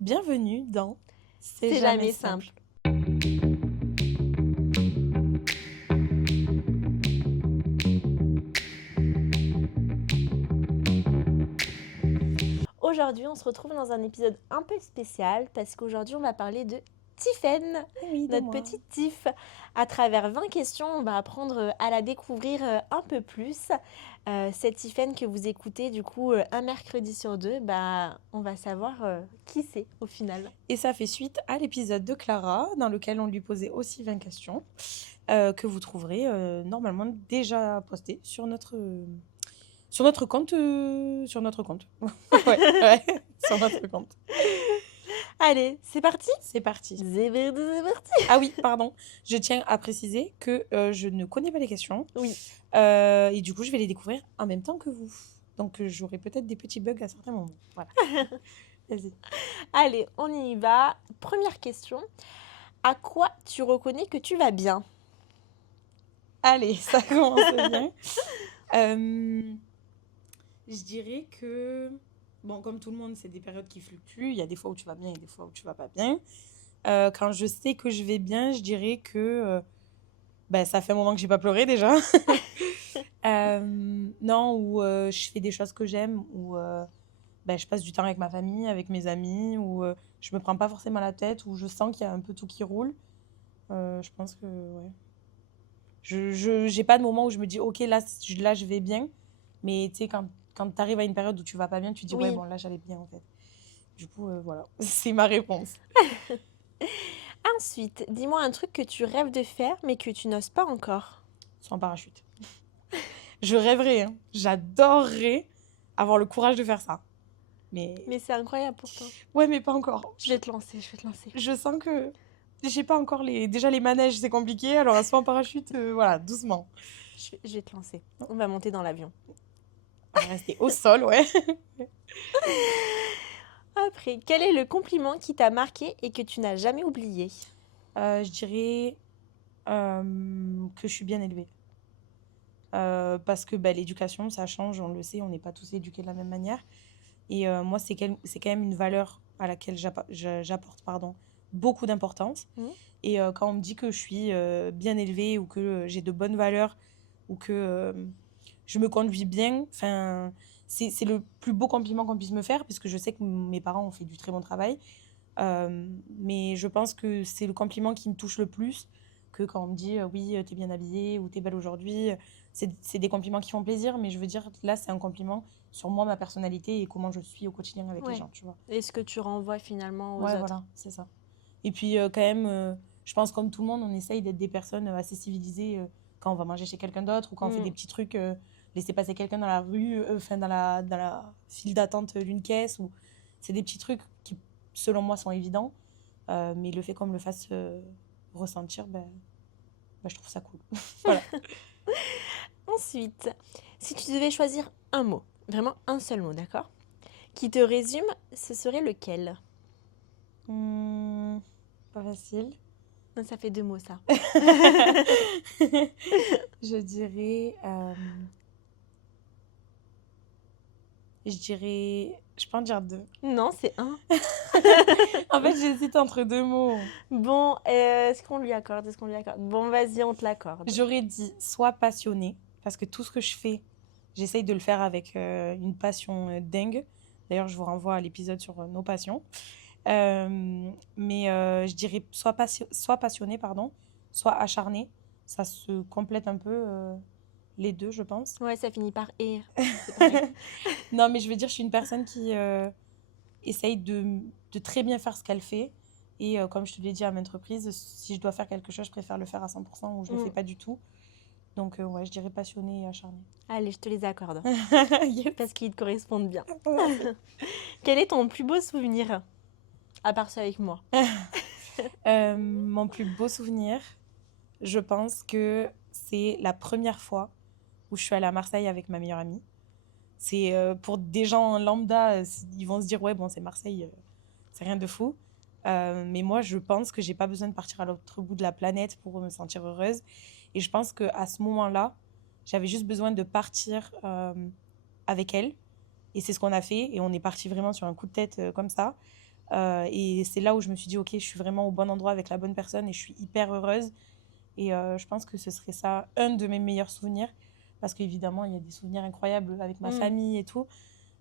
Bienvenue dans C'est jamais simple. Aujourd'hui, on se retrouve dans un épisode un peu spécial parce qu'aujourd'hui, on va parler de Tiffaine, Oui, de notre moi. petite Tiff. À travers 20 questions, on va apprendre à la découvrir un peu plus. Cette Tiffaine que vous écoutez, du coup, un mercredi sur deux, on va savoir qui c'est au final. Et ça fait suite à l'épisode de Clara, dans lequel on lui posait aussi 20 questions, que vous trouverez normalement déjà postées sur notre compte. Sur notre compte. ouais, sur notre compte. Allez, c'est parti. C'est parti. C'est parti. Ah oui, pardon. Je tiens à préciser que je ne connais pas les questions. Oui. Et du coup, je vais les découvrir en même temps que vous. Donc, j'aurai peut-être des petits bugs à certains moments. Voilà. Vas-y. Allez, on y va. Première question. À quoi tu reconnais que tu vas bien? Allez, ça commence bien. Je dirais que, bon, comme tout le monde, c'est des périodes qui fluctuent. Il y a des fois où tu vas bien et des fois où tu vas pas bien. Quand je sais que je vais bien, je dirais que ça fait un moment que j'ai pas pleuré déjà. Non, où je fais des choses que j'aime, où je passe du temps avec ma famille, avec mes amis, où je me prends pas forcément la tête, où je sens qu'il y a un peu tout qui roule. Je pense que, ouais. Je j'ai pas de moment où je me dis, ok, là, je vais bien. Mais tu sais, quand tu arrives à une période où tu vas pas bien, tu te dis, ouais, Oui. bon, là, j'allais bien, en fait. Du coup, voilà, c'est ma réponse. Ensuite, dis-moi un truc que tu rêves de faire mais que tu n'oses pas encore. Sans parachute. Je rêverais, hein. J'adorerais avoir le courage de faire ça. Mais Mais c'est incroyable pourtant. ouais, mais pas encore. Je vais te lancer. Je sens que j'ai pas encore les. Déjà, les manèges, c'est compliqué. Alors, un saut en parachute, voilà, doucement. Je vais te lancer. On va monter dans l'avion. On va rester au sol, ouais. Après, quel est le compliment qui t'a marqué et que tu n'as jamais oublié? Je dirais que je suis bien élevée. Parce que l'éducation, ça change, on le sait, on n'est pas tous éduqués de la même manière. Et moi, c'est quand même une valeur à laquelle j'apporte beaucoup d'importance. Et quand on me dit que je suis bien élevée ou que j'ai de bonnes valeurs ou que je me conduis bien, c'est le plus beau compliment qu'on puisse me faire parce que je sais que mes parents ont fait du très bon travail. Mais je pense que c'est le compliment qui me touche le plus que quand on me dit oui, t'es bien habillée ou t'es belle aujourd'hui. C'est des compliments qui font plaisir, mais je veux dire, là, c'est un compliment sur moi, ma personnalité et comment je suis au quotidien avec les gens, tu vois. Et ce que tu renvoies finalement aux Ouais, autres. voilà, c'est ça. Et puis, quand même, je pense comme tout le monde, on essaye d'être des personnes assez civilisées quand on va manger chez quelqu'un d'autre ou quand on fait des petits trucs, laisser passer quelqu'un dans la rue, dans la file d'attente d'une caisse. C'est des petits trucs qui, selon moi, sont évidents. Mais le fait qu'on me le fasse ressentir, je trouve ça cool. Voilà. Ensuite, si tu devais choisir un mot, vraiment un seul mot, d'accord, qui te résume, ce serait lequel? Pas facile. Ça fait 2 mots, ça. Je dirais... Je peux en dire 2. Non, c'est 1. En fait, j'hésite entre 2 mots. Bon, est-ce qu'on lui accorde? Bon, vas-y, on te l'accorde. J'aurais dit soit passionnée, parce que tout ce que je fais, j'essaye de le faire avec une passion dingue. D'ailleurs, je vous renvoie à l'épisode sur nos passions. Mais je dirais soit passionnée, pardon, soit acharnée. Ça se complète un peu les deux, je pense. Ouais, ça finit par R. C'est pareil. Non, mais je veux dire, je suis une personne qui essaye de très bien faire ce qu'elle fait. Et comme je te l'ai dit à maintes reprises, si je dois faire quelque chose, je préfère le faire à 100% ou je ne le fais pas du tout. Donc, ouais, je dirais passionnée et acharnée. Allez, je te les accorde. Yes. Parce qu'ils te correspondent bien. Quel est ton plus beau souvenir? À part ça avec moi. Mon plus beau souvenir, je pense que c'est la première fois où je suis allée à Marseille avec ma meilleure amie. C'est pour des gens lambda, ils vont se dire ouais, bon, c'est Marseille, c'est rien de fou. Mais moi, je pense que j'ai pas besoin de partir à l'autre bout de la planète pour me sentir heureuse. Et je pense qu'à ce moment-là, j'avais juste besoin de partir avec elle. Et c'est ce qu'on a fait. Et on est parti vraiment sur un coup de tête comme ça. Et c'est là où je me suis dit, ok, je suis vraiment au bon endroit avec la bonne personne et je suis hyper heureuse. Et je pense que ce serait ça, un de mes meilleurs souvenirs. Parce qu'évidemment, il y a des souvenirs incroyables avec ma Mm. famille et tout.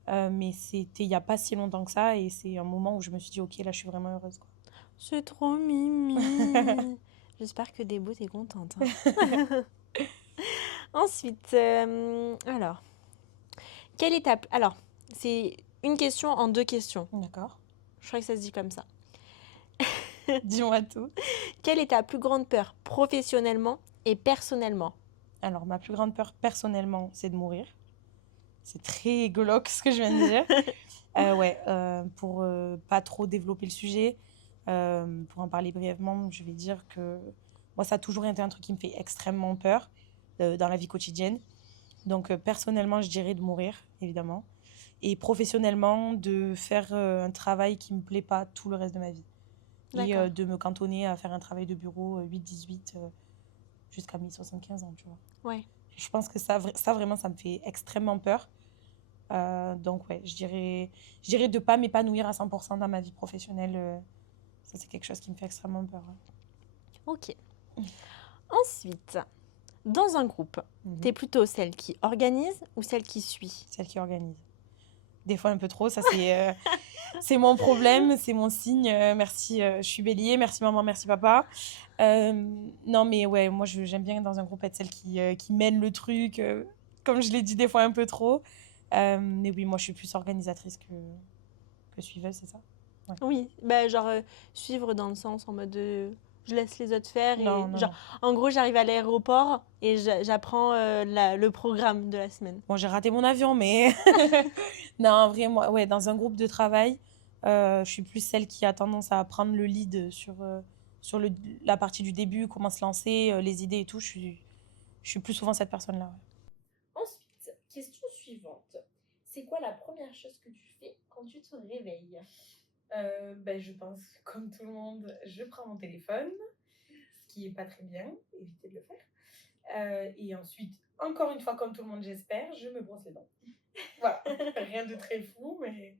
Mais c'était il n'y a pas si longtemps que ça. Et c'est un moment où je me suis dit, ok, là, je suis vraiment heureuse, quoi. C'est trop mimi. J'espère que Debo, t'es contente. Hein. Ensuite, alors, quelle étape... Alors, c'est une question en 2 questions. D'accord. Je crois que ça se dit comme ça. Dis-moi tout. Quelle est ta plus grande peur professionnellement et personnellement? Alors, ma plus grande peur, personnellement, c'est de mourir. C'est très glauque ce que je viens de dire. Ouais, pour pas trop développer le sujet, pour en parler brièvement, je vais dire que moi, ça a toujours été un truc qui me fait extrêmement peur dans la vie quotidienne. Donc, personnellement, je dirais de mourir, évidemment. Et professionnellement, de faire un travail qui me plaît pas tout le reste de ma vie. Et D'accord. de me cantonner à faire un travail de bureau 8-18 jusqu'à mes 75 ans, tu vois. Ouais. Je pense que ça vraiment, ça me fait extrêmement peur. Donc, ouais, je dirais de ne pas m'épanouir à 100% dans ma vie professionnelle. Ça, c'est quelque chose qui me fait extrêmement peur. Ouais. Ok. Ensuite, dans un groupe, t'es plutôt celle qui organise ou celle qui suit? Celle qui organise. Des fois, un peu trop. Ça, c'est mon problème, c'est mon signe. Merci, je suis bélier. Merci, maman, merci, papa. Non, mais ouais, moi, j'aime bien dans un groupe être celle qui mène le truc. Comme je l'ai dit des fois un peu trop. Mais oui, moi, je suis plus organisatrice que suiveuse, c'est ça? Ouais. Oui, bah genre suivre dans le sens en mode je laisse les autres faire Non, et non, genre non. en gros j'arrive à l'aéroport et j'apprends le programme de la semaine. Bon, j'ai raté mon avion, mais non, en vrai, moi, ouais, dans un groupe de travail, je suis plus celle qui a tendance à prendre le lead sur la partie du début, comment se lancer, les idées et tout. Je suis plus souvent cette personne-là. Ouais. Ensuite, question suivante. C'est quoi la première chose que tu fais quand tu te réveilles? Ben, je pense, comme tout le monde, je prends mon téléphone, ce qui est pas très bien, évitez de le faire. Et ensuite, encore une fois, comme tout le monde, j'espère, je me brosse les dents. Voilà, rien de très fou, mais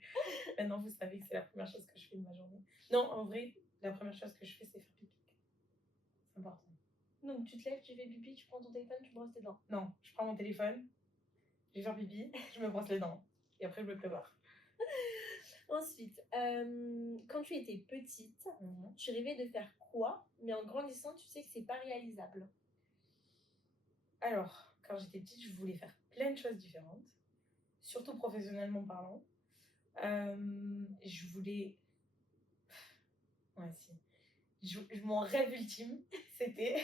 maintenant vous savez que c'est la première chose que je fais de ma journée. Non, en vrai, la première chose que je fais, c'est faire pipi. C'est important. Donc tu te lèves, tu fais pipi, tu prends ton téléphone, tu brosses tes dents. Non, je prends mon téléphone, je vais faire pipi, je me brosse les dents. Et après, je me prépare. Ensuite, quand tu étais petite, tu rêvais de faire quoi? Mais en grandissant, tu sais que c'est pas réalisable. Alors, quand j'étais petite, je voulais faire plein de choses différentes, surtout professionnellement parlant. Je voulais. Ouais, si. Mon rêve ultime, c'était.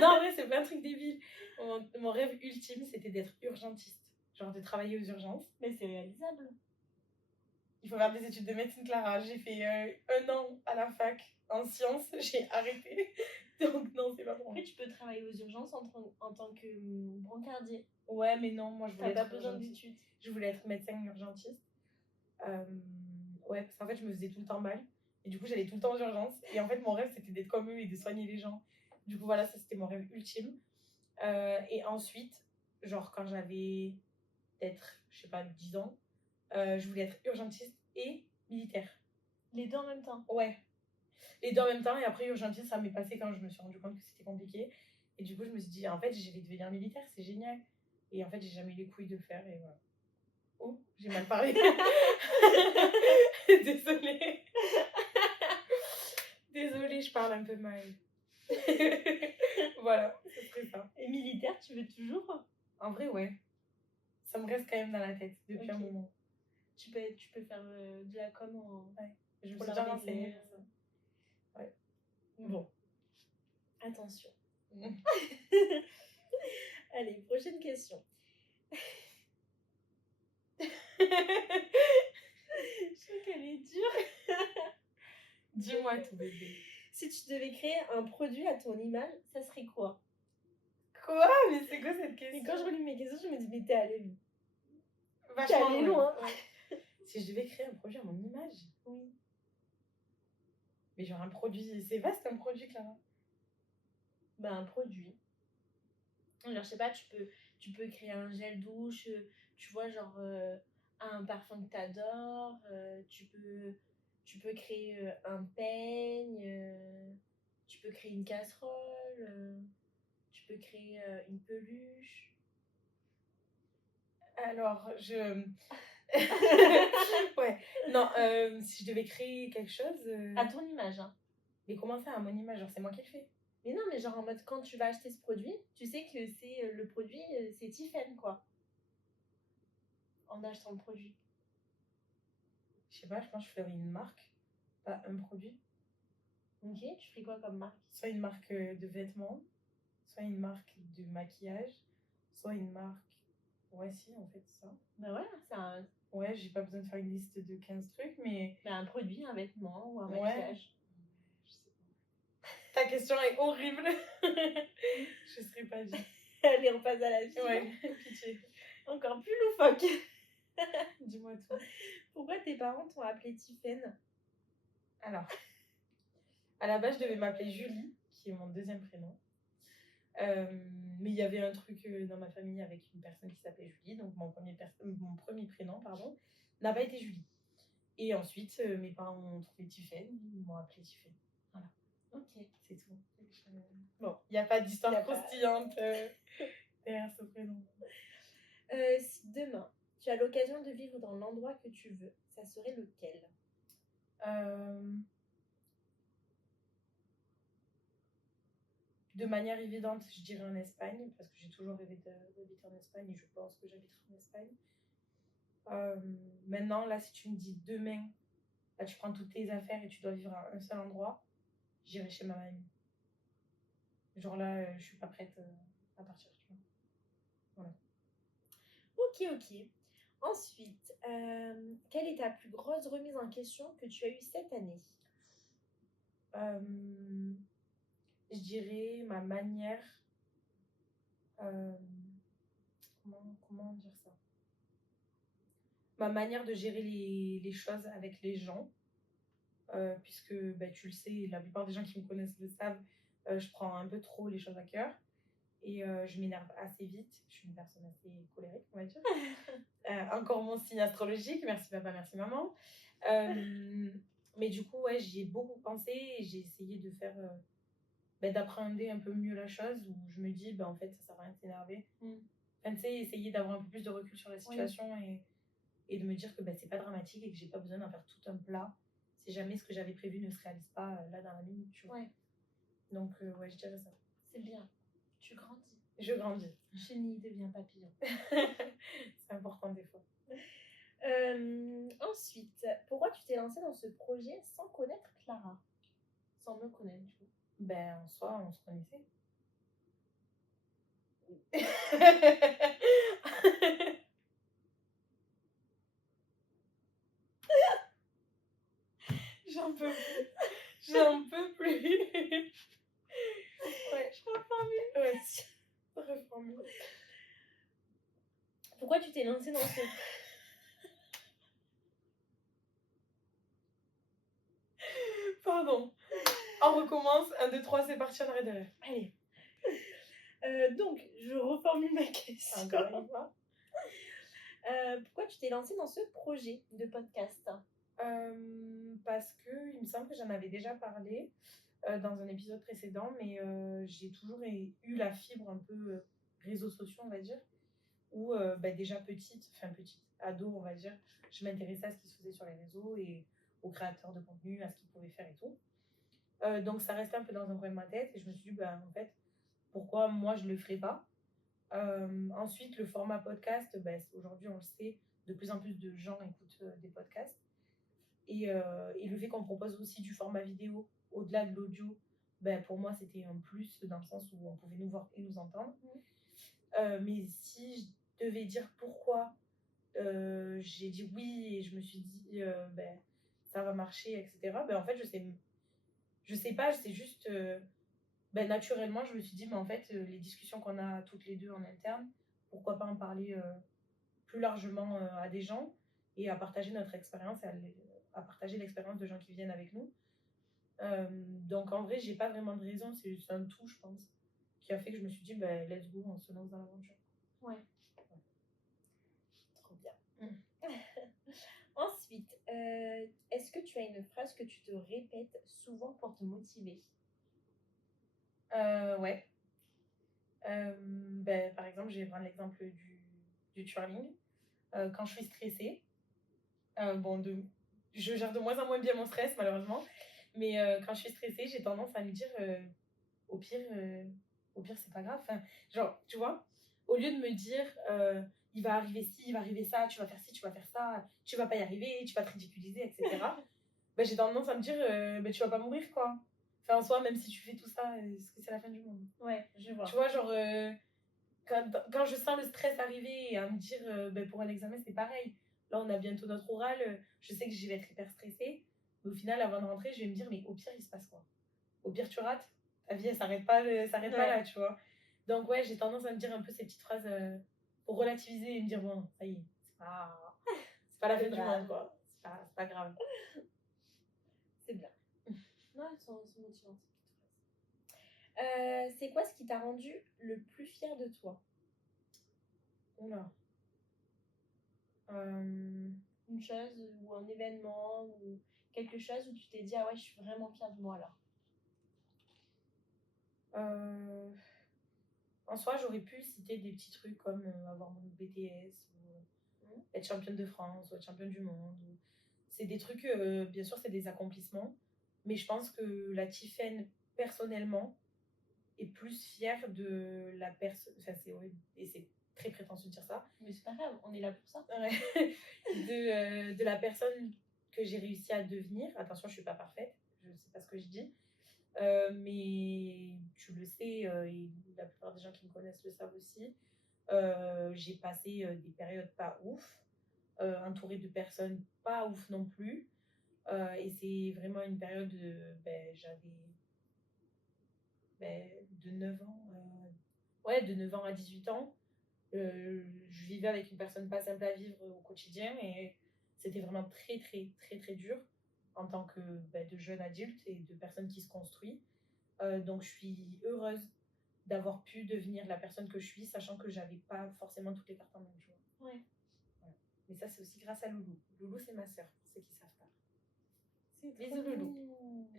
Non, en vrai, c'est pas un truc débile. Mon rêve ultime, c'était d'être urgentiste. Genre de travailler aux urgences. Mais c'est réalisable. Il faut faire des études de médecine, Clara. J'ai fait 1 an à la fac en sciences, j'ai arrêté. Donc, non, c'est pas pour moi. Après, tu peux travailler aux urgences en tant que brancardier. Ouais, mais non, moi je voulais T'as être pas besoin urgentiste. d'études. Je voulais être médecin urgentiste. Ouais, parce qu'en fait, je me faisais tout le temps mal. Et du coup, j'allais tout le temps aux urgences. Et en fait, mon rêve, c'était d'être comme eux et de soigner les gens. Du coup, voilà, ça, c'était mon rêve ultime. Et ensuite, genre, quand j'avais peut-être, je sais pas, 10 ans, je voulais être urgentiste et militaire. Les deux en même temps. Ouais. Les deux en même temps. Et après, urgentiste, ça m'est passé quand je me suis rendu compte que c'était compliqué. Et du coup, je me suis dit, en fait, je vais devenir militaire, c'est génial. Et en fait, j'ai jamais eu les couilles de le faire. Et voilà. Oh, j'ai mal parlé. Désolée. Désolée, je parle un peu mal. Voilà, ce serait ça. Et militaire, tu veux toujours? En vrai, ouais. Ça me reste quand même dans la tête depuis un Ok. moment. Tu peux faire de la com en... Ouais. Je me Pour suis déjà l'armée de renseignée l'air. pour ça. Ouais. Bon. Attention. Allez, prochaine question. Je trouve qu'elle est dure. Dis-moi tout, bébé. Si tu devais créer un produit à ton image, ça serait quoi? Quoi? Mais c'est quoi cette question? Et quand je relis mes questions, je me dis, mais t'es allée vachement loin. Ouais. Si je devais créer un produit à mon image? Oui. Mais genre un produit, c'est vaste un produit, Clara. Bah, un produit. Genre, je sais pas, tu peux créer un gel douche, tu vois, genre un parfum que t'adores, tu peux Tu peux créer un peigne, tu peux créer une casserole, tu peux créer une peluche. Alors, ouais. Non, si je devais créer quelque chose... À ton image, hein. Mais comment ça, à mon image? Genre, c'est moi qui le fais. Mais non, mais genre en mode, quand tu vas acheter ce produit, tu sais que c'est le produit, c'est Tiffen, quoi. En achetant le produit. Je sais pas, je pense que je ferais une marque, pas un produit. Ok, tu ferais quoi comme marque? Soit une marque de vêtements, soit une marque de maquillage, soit une marque... Ouais, si, en fait, ça. Bah voilà, c'est un, Ouais, j'ai pas besoin de faire une liste de 15 trucs, mais... bah, un produit, un vêtement ou un Ouais. maquillage. Je sais pas. Ta question est horrible. Je serais pas dit. Allez, on passe à la suite. Ouais, pitié. Encore plus loufoque. Dis-moi tout. Pourquoi tes parents t'ont appelé Tiffen? Alors, à la base, je devais m'appeler Julie, qui est mon deuxième prénom. Mais il y avait un truc dans ma famille avec une personne qui s'appelait Julie, donc mon premier prénom, pardon, n'a pas été Julie. Et ensuite, mes parents ont trouvé Tiffen, ils m'ont appelé Tiffen. Voilà. Ok. C'est tout. Bon, il n'y a pas d'histoire Y a pas- croustillante derrière ce prénom. Si demain, tu as l'occasion de vivre dans l'endroit que tu veux, ça serait lequel? De manière évidente, je dirais en Espagne, parce que j'ai toujours rêvé d'habiter en Espagne et je pense que j'habiterai en Espagne. Maintenant, là, si tu me dis demain, là, tu prends toutes tes affaires et tu dois vivre à un seul endroit, j'irai chez ma mamie. Genre là, je suis pas prête à partir, tu vois. Voilà. Ok. Ensuite, quelle est ta plus grosse remise en question que tu as eue cette année? Je dirais ma manière... comment dire ça? Ma manière de gérer les choses avec les gens. Puisque bah, tu le sais, la plupart des gens qui me connaissent le savent, je prends un peu trop les choses à cœur et je m'énerve assez vite. Je suis une personne assez colérique, on va dire. Encore mon signe astrologique, merci papa, merci maman. Mais du coup, ouais, j'y ai beaucoup pensé et j'ai essayé de faire, d'appréhender un peu mieux la chose où je me dis, en fait, ça sert à rien de s'énerver. Enfin, tu sais, essayer d'avoir un peu plus de recul sur la situation et de me dire que c'est pas dramatique et que j'ai pas besoin d'en faire tout un plat si jamais ce que j'avais prévu ne se réalise pas là dans la minute, tu vois. Donc, ouais, je dirais ça. C'est bien. Tu grandis. Je grandis. Chenille devient papillon. C'est important des fois. Ensuite, pourquoi tu t'es lancée dans ce projet sans connaître Clara? Sans me connaître, du coup. En soi, on se connaissait. J'en peux plus. J'en peux plus. Ouais, Je reformule. ouais. Reformule. Pourquoi tu t'es lancée dans ce... Pardon. On recommence. 1, 2, 3, c'est parti, on arrête de rire. Allez. Donc, je reformule ma question. Encore une fois. Pourquoi tu t'es lancée dans ce projet de podcast? Parce que il me semble que j'en avais déjà parlé dans un épisode précédent, mais j'ai toujours eu la fibre un peu réseaux sociaux, on va dire, où déjà petite, ado, on va dire, je m'intéressais à ce qui se faisait sur les réseaux et aux créateurs de contenu, à ce qu'ils pouvaient faire et tout. Donc ça restait un peu dans un coin de ma tête et je me suis dit, en fait, pourquoi moi je le ferais pas? Ensuite, le format podcast, aujourd'hui on le sait, de plus en plus de gens écoutent des podcasts. Et le fait qu'on propose aussi du format vidéo au-delà de l'audio, pour moi c'était un plus dans le sens où on pouvait nous voir et nous entendre. Mais si je devais dire pourquoi j'ai dit oui et je me suis dit ça va marcher, etc. En fait, je sais pas, c'est juste naturellement, je me suis dit, mais en fait, les discussions qu'on a toutes les deux en interne, pourquoi pas en parler plus largement à des gens et à partager notre expérience et à partager l'expérience de gens qui viennent avec nous. Donc en vrai, j'ai pas vraiment de raison, c'est juste un tout, je pense, qui a fait que je me suis dit, let's go, on se lance dans l'aventure. Ouais. Trop bien. Ensuite, est-ce que tu as une phrase que tu te répètes souvent pour te motiver? Ouais. Par exemple, je vais prendre l'exemple du twirling. Quand je suis stressée, bon, je gère de moins en moins bien mon stress, malheureusement. Mais quand je suis stressée, j'ai tendance à me dire, au pire, euh, au pire, c'est pas grave. Enfin, genre, tu vois, au lieu de me dire, il va arriver ci, il va arriver ça, tu vas faire ci, tu vas faire ça, tu vas pas y arriver, tu vas te ridiculiser, etc. J'ai tendance à me dire, tu vas pas mourir, quoi. Enfin, en soi, même si tu fais tout ça, est-ce que c'est la fin du monde? Ouais, je vois. Tu vois, genre, quand je sens le stress arriver et à me dire, pour un examen, c'est pareil. Là, on a bientôt notre oral, je sais que j'y vais être hyper stressée. Mais au final, avant de rentrer, je vais me dire, mais au pire, il se passe quoi? Au pire, tu rates. Ta vie, elle s'arrête pas, pas là, tu vois. Donc, ouais, j'ai tendance à me dire un peu ces petites phrases pour relativiser et me dire, bon, ça y est, c'est pas la fin du monde, quoi. C'est pas grave. C'est bien. Non, elles sont motivantes, ces petites phrases. C'est quoi ce qui t'a rendu le plus fier de toi? Oula. Une chose ou un événement ou quelque chose où tu t'es dit, ah ouais, je suis vraiment fière de moi là. En soi, j'aurais pu citer des petits trucs comme avoir mon BTS ou être championne de France ou être championne du monde. C'est des trucs, bien sûr, c'est des accomplissements. Mais je pense que la Tiffen, personnellement, est plus fière de la personne. Enfin, c'est horrible et c'est très prétentieux de dire ça. Mais c'est pas grave, on est là pour ça. Ouais. de la personne que j'ai réussi à devenir. Attention, je suis pas parfaite, je sais pas ce que je dis. Mais tu le sais, et la plupart des gens qui me connaissent le savent aussi. J'ai passé des périodes pas ouf, entourée de personnes pas ouf non plus. Et c'est vraiment une période, j'avais de 9 ans, de 9 ans à 18 ans. Je vivais avec une personne pas simple à vivre au quotidien et c'était vraiment très, très, très, très dur en tant que de jeune adulte et de personne qui se construit. Donc, je suis heureuse d'avoir pu devenir la personne que je suis, sachant que j'avais pas forcément toutes les cartes en main. Ouais. Voilà. Mais ça, c'est aussi grâce à Loulou. Loulou, c'est ma sœur, pour ceux qui savent pas. Bisous Loulou.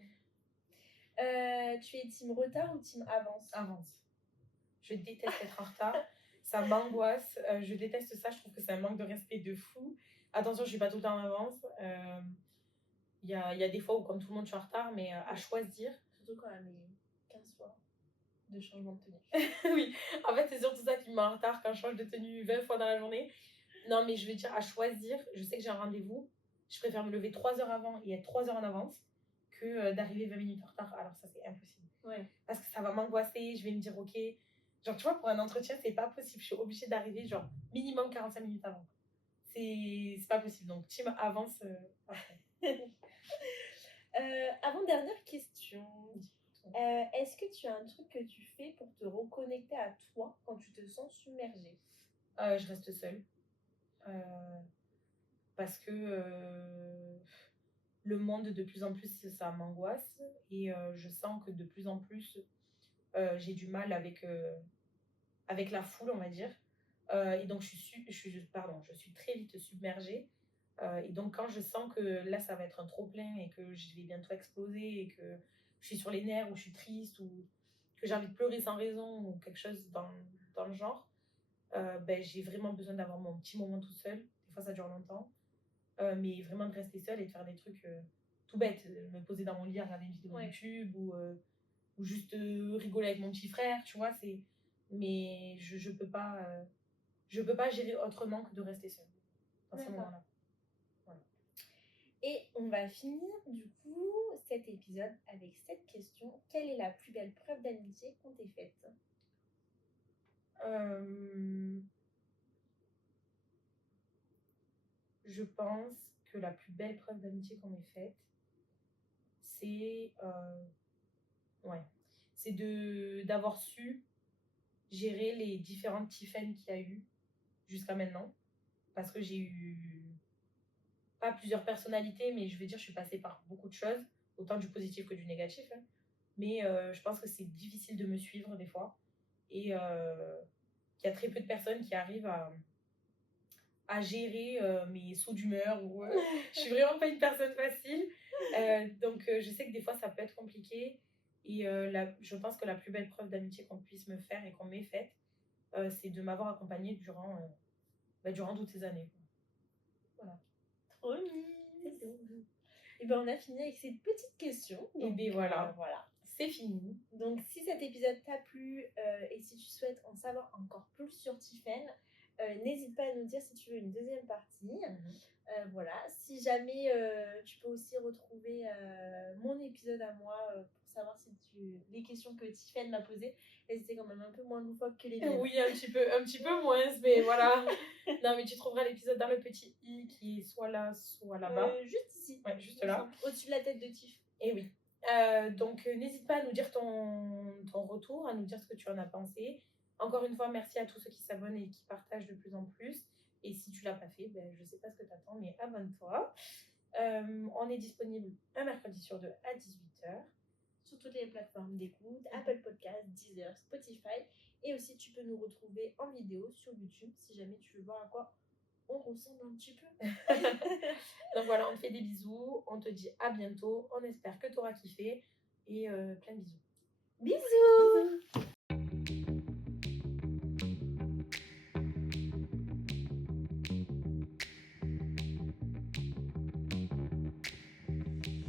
Tu es team retard ou team avance? Avance. Je déteste être en retard. Ça m'angoisse. Je déteste ça. Je trouve que c'est un manque de respect de fou. Attention, je suis pas tout le temps en avance. Il y a des fois où, comme tout le monde, je suis en retard, mais à choisir. Surtout quand elle est 15 fois de changement de tenue. Oui, en fait, c'est surtout ça qui me met en retard quand je change de tenue 20 fois dans la journée. Non, mais je veux dire, à choisir, je sais que j'ai un rendez-vous. Je préfère me lever 3 heures avant et être 3 heures en avance que d'arriver 20 minutes en retard. Alors, ça, c'est impossible. Ouais. Parce que ça va m'angoisser. Je vais me dire, ok. Genre, tu vois, pour un entretien, c'est pas possible. Je suis obligée d'arriver, genre, minimum 45 minutes avant. C'est pas possible. Donc, team avance après. Avant-dernière question. Est-ce que tu as un truc que tu fais pour te reconnecter à toi quand tu te sens submergée? Je reste seule. Parce que le monde, de plus en plus, ça m'angoisse. Et je sens que de plus en plus, j'ai du mal avec la foule, on va dire. Et donc, je suis très vite submergée. Et donc, quand je sens que là, ça va être un trop-plein et que je vais bientôt exploser et que je suis sur les nerfs ou je suis triste ou que j'ai envie de pleurer sans raison ou quelque chose dans le genre, j'ai vraiment besoin d'avoir mon petit moment tout seul. Des fois, ça dure longtemps. Mais vraiment de rester seule et de faire des trucs tout bêtes. Me poser dans mon lit à regarder une vidéo YouTube ou juste rigoler avec mon petit frère, tu vois. Mais je peux pas gérer autrement que de rester seule dans ces moments-là. Voilà. Et on va finir du coup cet épisode avec cette question. Quelle est la plus belle preuve d'amitié qu'on t'ait faite? Je pense que la plus belle preuve d'amitié qu'on m'ait faite, c'est d'avoir su gérer les différentes Tiffen qu'il y a eu jusqu'à maintenant. Parce que j'ai eu pas plusieurs personnalités, mais je vais dire, je suis passée par beaucoup de choses, autant du positif que du négatif. Hein. Mais je pense que c'est difficile de me suivre des fois. Et qu'il y a très peu de personnes qui arrivent à gérer mes sauts d'humeur. Je suis vraiment pas une personne facile. Donc, je sais que des fois, ça peut être compliqué. Et je pense que la plus belle preuve d'amitié qu'on puisse me faire et qu'on m'ait faite, c'est de m'avoir accompagnée durant toutes ces années. Voilà. Trop mignon. Et ben on a fini avec cette petite question. Et bien voilà. Voilà. C'est fini. Donc si cet épisode t'a plu et si tu souhaites en savoir encore plus sur Tiffaine, n'hésite pas à nous dire si tu veux une deuxième partie. Voilà. Si jamais tu peux aussi retrouver mon épisode à moi pour savoir si les questions que Tiffaine m'a posées, elles étaient quand même un peu moins loufoques que les miennes. Oui, un petit peu moins, mais voilà. Non, mais tu trouveras l'épisode dans le petit i qui est soit là, soit là-bas. Juste ici. Ouais, juste là. Au-dessus de la tête de Tiff. Et oui. Donc, n'hésite pas à nous dire ton retour, à nous dire ce que tu en as pensé. Encore une fois, merci à tous ceux qui s'abonnent et qui partagent de plus en plus. Et si tu l'as pas fait, je sais pas ce que tu attends, mais abonne-toi. On est disponible un mercredi sur 2 à 18h. Sur toutes les plateformes d'écoute, Apple Podcasts, Deezer, Spotify. Et aussi, tu peux nous retrouver en vidéo sur YouTube si jamais tu veux voir à quoi on ressemble un petit peu. Donc voilà, on te fait des bisous, on te dit à bientôt, on espère que tu auras kiffé et plein de bisous. Bisous.